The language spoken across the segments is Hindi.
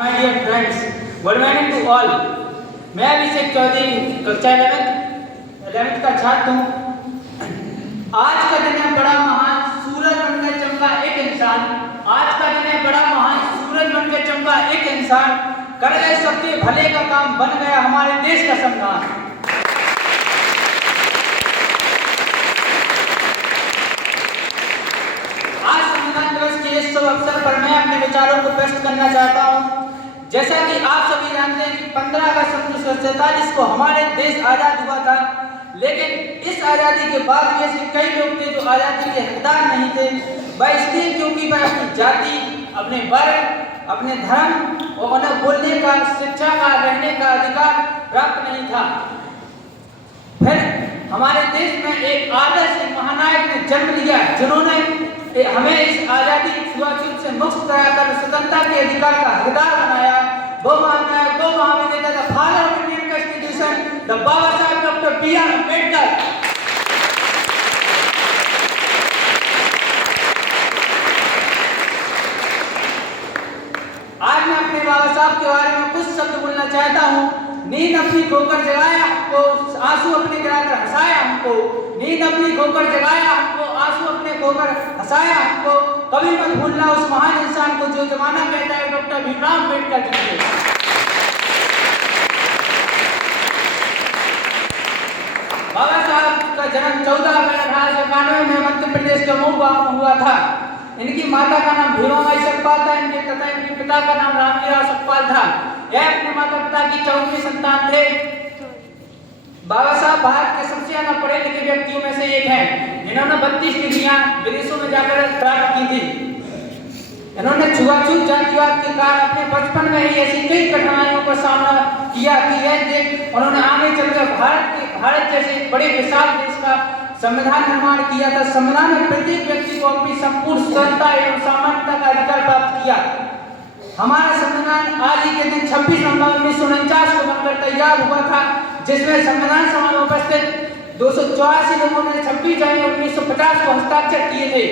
My dear friends, good morning to all. मैं अभिषेक चौधरी कक्षा 11th का छात्र हूँ। आज का दिन है बड़ा महान, सूरज बनकर चमका एक इंसान। आज का दिन है बड़ा महान, सूरज बनकर चमका एक इंसान। कर गए सबके भले का काम, बन गया हमारे देश का संविधान। आज संविधान दिवस के इस शुभ अवसर पर मैं अपने विचारों को व्यक्त करना चाहता हूँ। जैसा कि आप सभी जानते हैं कि 15 अगस्त 1947 को हमारे देश आजाद हुआ था, लेकिन इस आजादी के बाद भी ऐसे कई लोग थे जो आजादी के हकदार नहीं थे। वह इसलिए क्योंकि वह अपनी जाति, अपने वर्ग, अपने धर्म और उन्हें बोलने का, शिक्षा का, रहने का अधिकार प्राप्त नहीं था। फिर हमारे देश में एक आदर्श महानायक ने जन्म लिया, जिन्होंने हमें इस आजादी छुआछूत से मुक्त कराकर स्वतंत्रता के अधिकार का हकदार बनाया। वो महानायक, वो महाविद्यालय का father of Indian constitution, the Baba Saheb doctor B R. Ambedkar. आज मैं अपने बाबा साहब के बारे में कुछ शब्द बोलना चाहता हूँ। नींद अपनी खोकर जगाया हमको, आंसू अपने गिराकर हंसाया हमको। नींद अपनी खोकर जगाया हमको, आंसू अपने खोकर हंसाया हमको। कभी मत भूलना उस महान इंसान को जो जमाना कहता है डॉक्टर भीमराव अम्बेडकर जी को। बाबा साहब का जन्म 14 अप्रैल 1891 में मध्य प्रदेश के मऊ गांव में हुआ था। इनकी माता का नाम भीमाबाई सकपाल था, इनके पिता का नाम रामजीराव सकपाल था। यह अपने माता पिता की 14वीं संतान थे। बाबा साहब भारत के सबसे ज्यादा पढ़े लिखे व्यक्तियों में से एक हैं, जिन्होंने 32 डिग्रियां विदेशों में जाकर प्राप्त की थी। इन्होंने छुआछूत जातिवाद के कारण अपने बचपन में ही ऐसी कई कठिनाइयों का सामना किया कि यह देख उन्होंने आगे चलकर भारत जैसे बड़े विशाल देश का संविधान निर्माण किया था। संविधान में प्रत्येक व्यक्ति को अपनी संपूर्ण स्वतंत्रता एवं समानता का अधिकार प्राप्त किया। हमारा संविधान आज ही के दिन 26 नवंबर 1949 को बनकर तैयार हुआ था, जिसमें संविधान सभा में उपस्थित 284 लोगों ने 26 जनवरी 1950 को हस्ताक्षर किए थे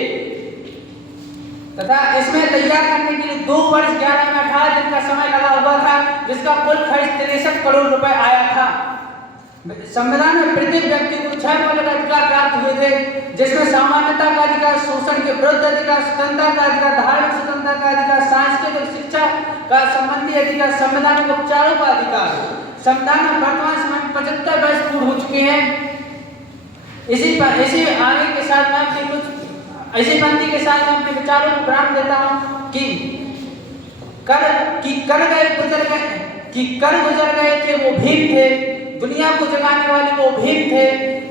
तथा इसमें तैयार करने के लिए 2 वर्ष 11 में 18 दिन का समय लगा हुआ था, जिसका कुल खर्च 63 करोड़ रुपए आया था। संविधान में प्रत्येक व्यक्ति को 6 मौलिक अधिकार प्राप्त हुए थे, जिसमें सामान्यता का अधिकार, शोषण के विरुद्ध अधिकार, स्वतंत्रता का अधिकार, धार्मिक स्वतंत्रता का अधिकार, सांस्कृतिक शिक्षा का संबंधी अधिकार, संवैधानिक उपचारों का अधिकार। संविधान में वर्तमान समय में 75 वर्ष पूर्ण हो चुके हैं। इसी आगे के साथ मैं ऐसी पंक्ति के साथ मैं अपने विचारों को विराम देता हूँ कि कर गुजर गए थे वो भीम थे, दुनिया को जगाने वाले वो भीम थे।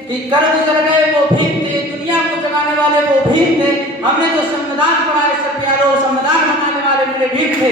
कि कर गुजर गए वो भीम थे, दुनिया को जगाने वाले वो भीम थे। हमने जो संविधान पढ़ा है सब प्यारो, संविधान बनाने वाले मेरे भीम थे।